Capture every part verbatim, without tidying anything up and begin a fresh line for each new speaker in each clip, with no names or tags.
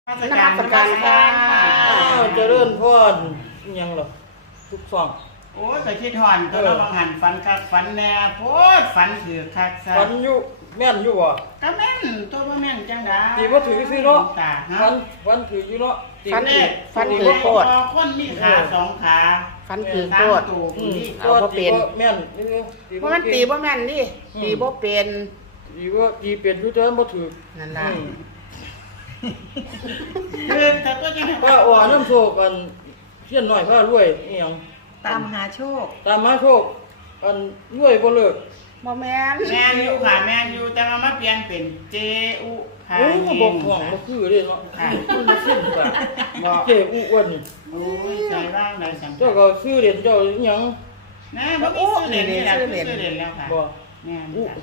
นมัสการค่ะ
เจริญพรยังหรอทุกสอง
โอ้ยไปคิดหอนตัวเราบางหันฝันคักฝันแน่โพดฝันถือคักซะ
ฝันอยู่แม่นอยู่บ่
ก็แม่นตัวบ่แม่นจังได๋
ตีบ่ถือซื่อเนาะ
ตาฮะ
ฝันฝันถืออยู่เนาะ
ฝันถือฝันถือโคตร
คนมีขาสองขา
ฝันถือโคตร
อืม
เอาบ่เป็น
แม่นนี่
บ่มันตีบ่แม่นดิตีบ่เป็น
ตีบ่ตีเป็นอยู่แต่บ่ถือ
นั่นล่ะ
คือแต่ตัวจังได๋
ว่าอ่อนน้ำโชคกันเสี้ยนน้อยพารวยอีหยัง
ตามหาโชค
ตามมาโชคอันรวยบ่เลิก
บ่แม่น
แม่นอยู่ค่ะแม่นอยู่แต่ว่ามาเปลี่ยนเป็นเจอุพา
โอ้
เย
บ่ห่วงบ่คือเด้เนาะมันบ่สิ้นซะบ่เจ้อ้วนนี่
โอ้ยใจว่างได้จัง
เจ้าก็ซื้อเหรียญเจ้าอีหยัง
นะบ่มีซื้อเหรียญนี่แหละซื้อเหรียญแล้วค่ะ
บ่
แม่น
อู้
จ้ะ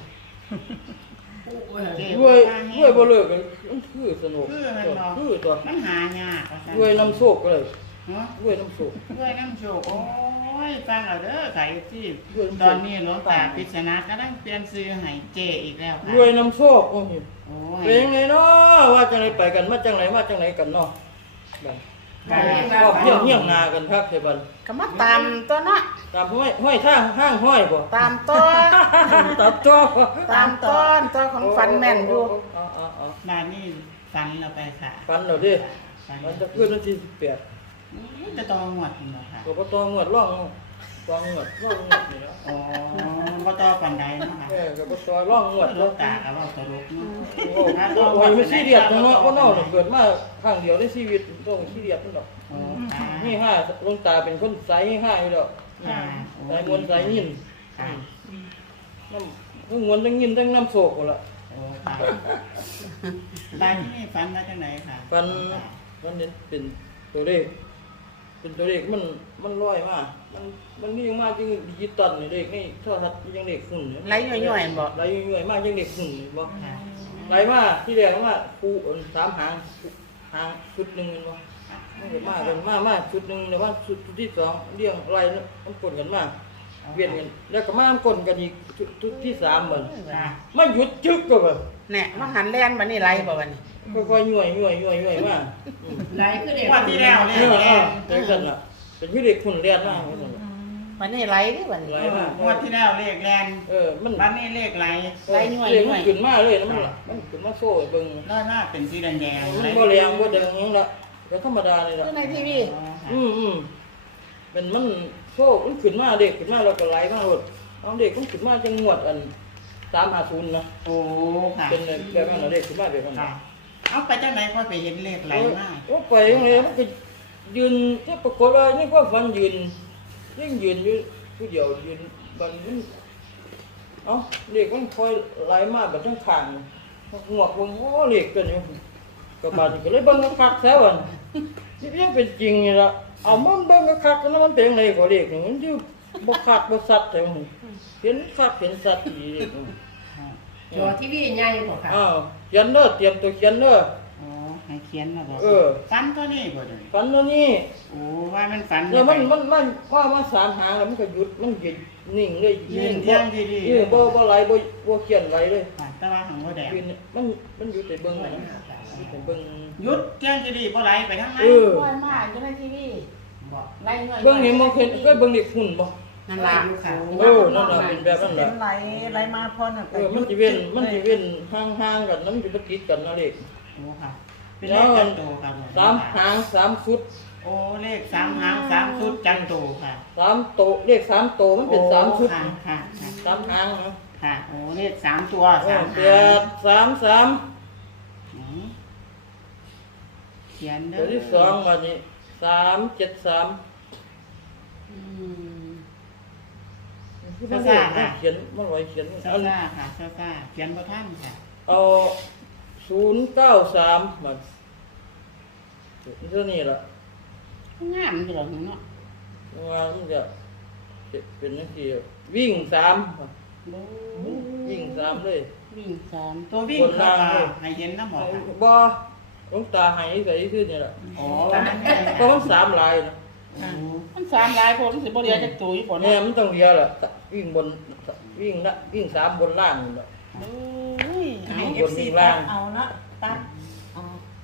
รวยรวยบ่เลิกมันคือสนุกคือตัว
มันหายากว่าซั่น
รวยน้ำโชคเลย
เนาะ
รวยน้ำโชค
ด้วยน้ำโชคโอ้ยฟังเอาเด้อไข่ที่
ด้วย
ตอนนี้หลวงตาพิจารณากำลังเปลี่ยนซื้อให้เจอีกแล้วค่ะ
รวยน้ำโชคโอ้ย
โอ้ย
เป็นยังไงเนาะว่าจังไดไปกันมาจังไดมาจังไดกันเนาะบัดก็เพียงเฮียงนากันทักใส่บัด
ก็มาตามตัวเนาะ
ตามห้อยห้อยทางห้างห้อยบ่
ตามตัว
ตามตัว
ตามต้นตัวของฝันแม่นอยู่
อ๋อๆ
บ้านนี้ฝันเราไปค่ะ
ๆฝันแล้วเด้
ฝัน
มันจะขึ้นวันที่สิบแปด
จะต้องหมดเหรอค่ะ
ก็บ่ต้องงวดร่องร่องงวดร่องงวดนี่แล้ว
อ๋อก็ต้องปันใดเนาะค่ะ
เออก็บ่ต้องร่องงวด
หลวงตาก็เว้าตลกเนาะ
โอ้โหไม่ซีเรียสเนาะว่าเนาะเกิดมาครั้งเดียวในชีวิตต้องซีเรียสนั่นดอก
โอ้ค่ะ
นี่ห้าลงตาเป็นคนใสห้าอยู่ดอก
ค่ะ
ใสมวนใสยิน
ค่ะ
น้ำทั้งมวนทั้งยินทั้งน้ำโศกหมดละ
โอ้ค่ะบ้านนี้ฝันมาจากไหนค่ะ
ฟันมันเน้นเป็นตัวเลขเป็นตัวเลขมันมันลอยมามันมันนี่ยังมาจึงดิจิตอลนี่เลขนี่โทรทัศน์ยังเลขหุ่น
ไหลย่อยๆบ่
ไหลย่อยๆมากยังเลขหุ่นบ่
ค่ะ
ไหลมาที่แรกมาคู่สามหางหางชุดหนึ่งบ่ มันก็มากันมามาชุดหนึ่งแล้วว่าชุดที่สองเรียงไรมันกลนกันมาเวียนกันแล้วก็มากลนกันอีกชุดที่สามเหมือน
ค่ะ
มาหยุดจึกก็แบบ
แน่มาหันแล่นบัดนี้ไหลบ่บัดนี้
ค่อยๆย่อยย่อยย่อยย่อยมา
ไหลคือเด็ก
วันที่แล้ว
เอ
เนี่ย
อเออเป็นกันอ่ะเป็นวิเด็กคุณเรียนมาก
บัดนี้ไหลดิบัดนี้
ไหลมาก
งวดที่แล้วเลขแลน
เออมัน
วันนี้เลขไหล
ไหลย่อย
เลย
ย่
มั
อน ย
ขึ้นมาเลยนะมันมันขึ้นมาโซ่เบิ่ง
ร้อยหน้าเป็นสีแดงแดง
มันบ่แรงบ่แดงหยังละก็ธรรมดานี่ล่ะ
คือในทีวี
อืมอืมเป็นมันโซ่มันขึ้นมาเด็กขึ้นมาเราก็ไหลมาหมดเอาเด็กมันขึ้นมาจังงวดอันสามห้าศูนย์นะ
โอ้ค่ะ
เป็นแบบนั้นเราเด็กขึ้นมาแบบนั้น
ค่ะเอาไปจากไหนก็ไปเห็นเลขไหลมาก
โอ้ไปยังไงมันก็ยืนที่ปรากฏว่านี่ก็ฟันยืนยิ่งยืนอยู่ผู้เดียวยืนบันมันเอ้าเด็กมันคอยไหลมาแบบทั้งข้างงวกวงโอ้เล็กกันอยู่ก็บาดก็เลยเบิ่งคักแซวอันนี่ยังเป็นจริงนี่ล่ะเอามันเบิ่งคักแล้วมันเป็นไงก็เล็กนี่มันอยู่บ่คักบ่สัตว์แต่มันเห็นคักเห็นสัตว์อีก
จอทีวีใหญ่กว่าค่ะ
อ้าวเขียนเด้อเตรียมตัวเขียนเด้อ
โอ้ให้เขียนมาบอก
เออ
ฝันตัวนี้บ่เลย
ฝันแล้วนี่
โอ้ว่ามันฝัน
เออมันมันมันว่ามาสามหางแล้วมันก็หยุดมันหยุดนิ่งเลย
ยืนเที่ยงดี
เออบ่บ่ไหลบ่บ่เขียนไหลเลย
ๆแต่ว่าหังบ่แดง
ยืนมันมันอยู่แต่เบิ่งนะแต่เบิ่ง
หยุดเที่ยงดีๆบ่ไหลไปทางไหน
เออ
ย่อยมากอยู่ในทีวี
บอก
ไหลย่อยๆ
เบิ่งนี่บ่เห็นเคยเบิ่งเด็กหุ่นบ่
นั่นล่ะ
เออนั่นน่ะเป็นแบบนั้นแหละ
ไหลไหลมาพอน่ะ
เออมันสิเว้นมันสิเว้นห่างๆกันแล้วมันสิบ่ติดกันนะเลข
โอ้ค่ะเป็นเลขจันโตครับ
สามหางสามชุด
โอ้เลขสามหางสามชุดจันโตค่ะ
สามโตะเลขสามโตะมันเป็นสามชุด
ค่ะค่ะค่ะ
สามหางนะ
ค่ะโอ้เลขสามตัว
เอ
สา
อ
ม
แป
หาง
ดสามสาม
อืมเขียนเด้
ตัว
อ
ที่สองวันนี้สามเจ็ดสาม
อืม
มันเขียนมันเขียนมันลอยเขียน
ซ่า
อัน
ซ่าค่ะซ่าซ่าเขียนบ่ทันค่ะ
เอาศูนย์เก้าสามมันเท่านี้ละ
งามอยู่ดอกเนาะ
ว่ามันจะเป็นนักที่วิ่งสามวิ่งสามเลย
วิ่งสาม
ตัววิ่งเขาก็ให้เห็นน้ำหมอกค่ะ
บ่หลวงตาให้ใส่ขึ้นนี่แหละ
อ๋อ
เพราะมันสามลายนะ
มันสามหลายคนสิบ่เหลือจักตัวอยู่บ่
เนี่ย
เนาะ
มันต้องเรียแหละวิ่งบนวิ่งนะวิ่งสามบนล่างนี่แหละ
โอ้ย
วิ่งบนวิ่งล่าง
เอาละตัด
อ๋อ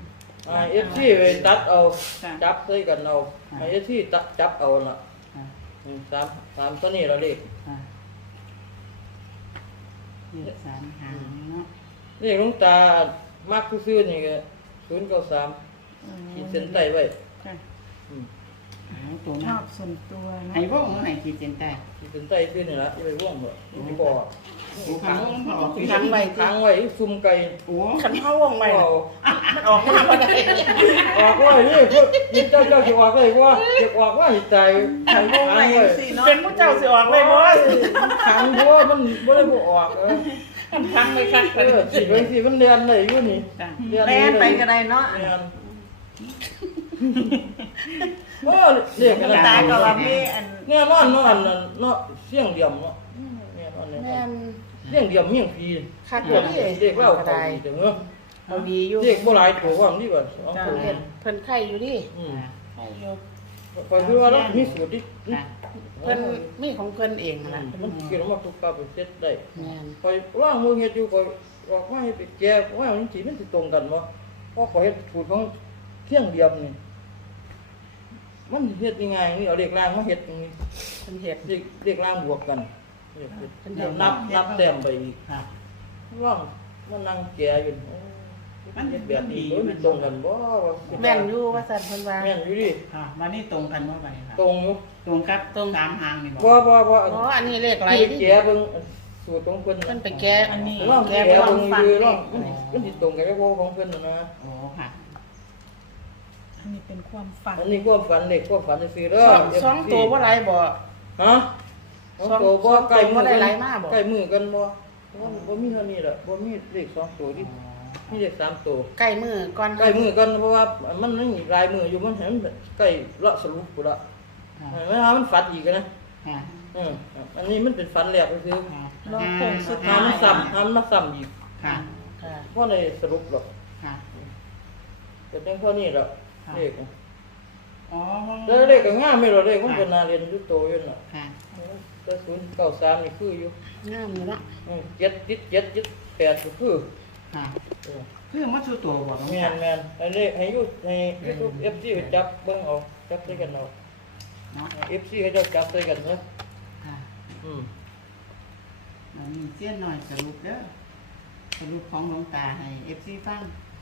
อ่าเอฟซีไปตัดเอา
ค่ะ
จับใส่กันเอา
ค่ะ
ให้เอฟซีตัดจับเอาล่ะ
ค่ะ
อืมสามสามตัวนี้ละเลข
ค่ะเลขสามหางเนาะ
เลขหลวงตามากซื่อๆนี่ก็ศูนย์เก้าสามขีดเส้นใต้ไว้
ค่ะ
อืม
เอาตัว
ช
นั้
อน บส่วนตัวเนาะ
ให้วงหรือให้ขีดเส้นใต้
ขีดเส้นใต้ซื่อนี่ละอย่าไปว่องเหรอที่บ่อ
โอ้ขังวงมันออก
ค้างไว้ค้างไว้ซุ่มไก่
โอ้
ขันเข้าวงไป
เอา
มันออกมาบ่ได้
ออกไว้นี่พวกยิบเจ้าเจ้าสิออกเลยว่าสิออกว่าสิตายค้างไว้
สิเนาะ
เป็นผู้เจ้าสิออกเลยบ่
ค้างเพราะว่ามันบ่ได้บ่ออกเออ
มันพังไปคัก
เออสิบางทีมันเรียนได้อยู่นี่
จ้ะ
เรียน
แล่นไปก็ได้เนาะ
เรียนบ่เรียกกัน
ตาก็ว่าพี่อัน
เนี่ยนอนนอนนั่นเนาะเสียงเดียมเนาะเนี่ยนอนเนี่ย
แม่น
เสียงเดียมเมียงพี
คัก
เด็
บ่
ก
พี่
เด็กเล่าเขาดีจังเนาะ
เอาดีอยู่
เด็กบ่หลายตัวว่างนี่ว่าสองตัว
เพิ่นเพิ่นไข่อยู่ดิ
อืม
ใช่อยู่
ก็คือว่าเรามีสูตรที่
ค่ะ
เพิ่นมีของเพิ่นเอง
อื
นะ
มมันกินออกมาทุกปลาเป็นเซ็ตได้
แม่น
คอยว่างมือเฮ็ดอยู่ก็บอกว่าให้ไปแก้ว่ามันสิมันสิตรงกันบ่เพราะขอยเฮ็ดสูตรของเที่ยงเดียมนี่มันเฮ็ดยังไงนี่เอาเลขล่างมาเฮ็ดนี่
เพิ่นเฮ็ด
เลขเลขล่างบวกกันเฮ็ด
เพิ่นเฮ็ด
นับนับแต้มไปอีก
ค่ะ
ว่างมันนั่งแก่อยู่โอ้
มัน
เฮ็ดแบบนี้
มันดี
มันตรงกันบ่
แม่นอยู่ว่าซั่นเพิ่นว่า
แม่นอยู่ดิ
ค่ะวันนี้ตรงกันบ่ไปค่ะ
ตรงอยู่
ตรงกับตรงสามหางนี่บ่
บ่บ่บ่
อ๋ออันนี้เลขอะไร
ที่ไป
ดิ
แก่เบิ่งสูตรของเพิ่น
เพิ่น
น่ะ
ไปแก้
อันนี้
ลอง
แก้
แก่
บ่
เบิ่ง
ฟัง
อยู่
เล
ลอง
ข
มันสิมันสิตรงกันกับของเพิ่นน่ะนะ
โอ้ค่ะ
อันนี้เป็นความฝัน
อันนี้ความฝันเด็กความฝันซื่อๆเด้อ
สองสองตัวบ่หลายบ่
ฮะสองตัวบ่ใกล้มื
บ่
อ
ได้
กัน
หลายมาบ่
ใกล้มือกันบ่บ่บ่มีเท่านี้ล่ะบ่มีเลขสองตัวดิมีเลขสามตัว
ใกล้มือก่อน
ใกล้มือกันเพราะว่ามันนั่งรายมืออยู่มันเห็นใกล้ละสรุปพุ่นละ
ค่ะ
เวลามันฝันอีกนะ
ค่ะ
อืมอันนี้มันเป็นฝันแรกก็คือ
ค่ะ
รอโค้งสุด
หา
ท้าย
มันซ้ำหามันมาซ้ำอีก
ค่ะ
ค่ะ
เพราะในสรุปหรอก
ค่ะ
แต่เพียงพอนี้ล่ะเลข
อ๋อ
แล้วเลขก็งามไม่หรอกเลขมันเป็นนาเรียนอยู่โตอยู่น่ะ
ค่ะ
แต่ศูนย์เก้าสามนี่คืออยู่
งามอยู่เนาะ
อืมเจ็ดจิตเจ็ดจิตแปดก็คือ
ค่ะ
เออ
คือมาสู่ตัวบ่ตรง
แม
นี้
นแมนให้เลขให้อยุให้ยูทูบเอฟซีไปจับเบิ่งเอาจับใส่กันเอา
เนาะ
เอฟซีเขาจะจับใส่กันเนาะ
ค่ะ
อืม
มันมีเสี้ยนหน่อยสรุปเด้อสรุปของหลวงตาให้ เอฟ ซี ฟัง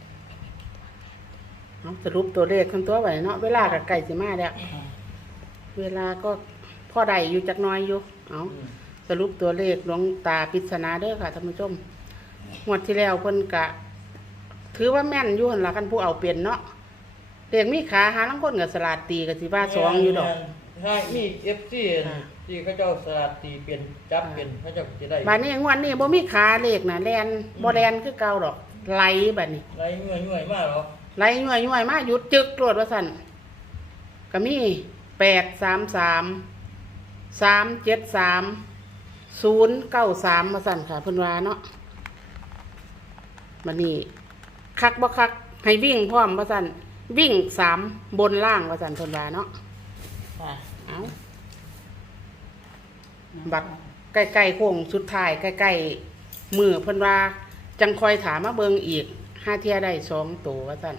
เอาสรุปตัวเลขคนตัวไว้เนาะเวลาก็ใกล้สิมาแล้ว เวลาก็พอได้อยู่จักหน้อยอยู่เอา
อืม
สรุปตัวเลขหลวงตาปริศนาเด้อค่ะท่านผู้ชมงวดที่แล้วเพิ่นกะ ถือว่าแม่นอยู่หั่นล่ะกันผู้เอาเปลี่ยนเนาะเลขมีขาหาลังคนกับสลาดตีก็สิว่าสองอยู่ดอก
แม่นถ้ามีเอฟซี
ค่ะ
ที่เขาเจ้าสลัดตีเป็นจับเป็นเขาเจ้าจะได้
บัดนี้งวดนี้บ่มีขาเลขน่ะแลนบ่แลนคือเก่าดอกไหลบัดนี้
ไรเงื่อยเงื่อยมากหรอ
ไหลย่อยย่อยๆมาหยุดจึกตรวจว่าสั่นก็มีแปดสามสามสามเจ็ดสามศูนย์เก้าสามมาสั่นค่ะเพิ่นว่าเนาะมันนี่คักบ่คักให้วิ่งพร้อมว่าสั่นวิ่งสามบนล่างว่าสั่นเพิ่นว่าเนาะค่ะเอาบัดใกล้ๆโค้งสุดท้ายใกล้ๆมือเพิ่นว่าจังคอยถามมาเบิงอีกห้าเที่ยได้สองตัวว่าสั่น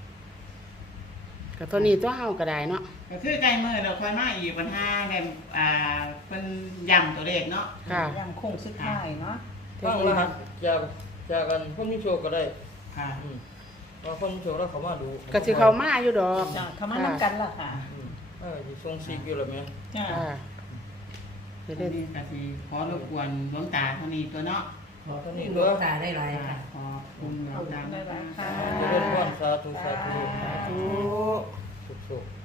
ก็ตัวนี้ตัวเฮาก็ได้เนาะ
ก็คือใกล้มือเราค่อยมาอีกปัญหาแดมอ่าเพิ่นย้ำตัวเลขเนาะ
ค่ะ
ยังคงสุดท้ายเนาะ
ฟังแล้วครับจากจากกันคนมีโชคก็ได้
ค่ะ
อืมบางคนมีโชคแล้วเขามาดู
ก็สิเข้ามาอยู่ดอก
จ้ะเขามานํกันล่ะค่ะ
อืมเออสิส่งซีกอยู่แล้วแม่
จ้ะ
ค่ะสิ
ที
ได้
นี้ก็สิขอรบกวนหลวงตาเท่านี้ตัวเนาะ
ขอเท่านี้
หล
ตัว ว
งตาได้หลายค่ะ
ขอบคุณหลวงตา
บ๊ายบายค่ะ
จะเล่นว่านสาธุสาธุ
สาธุ
สุขๆ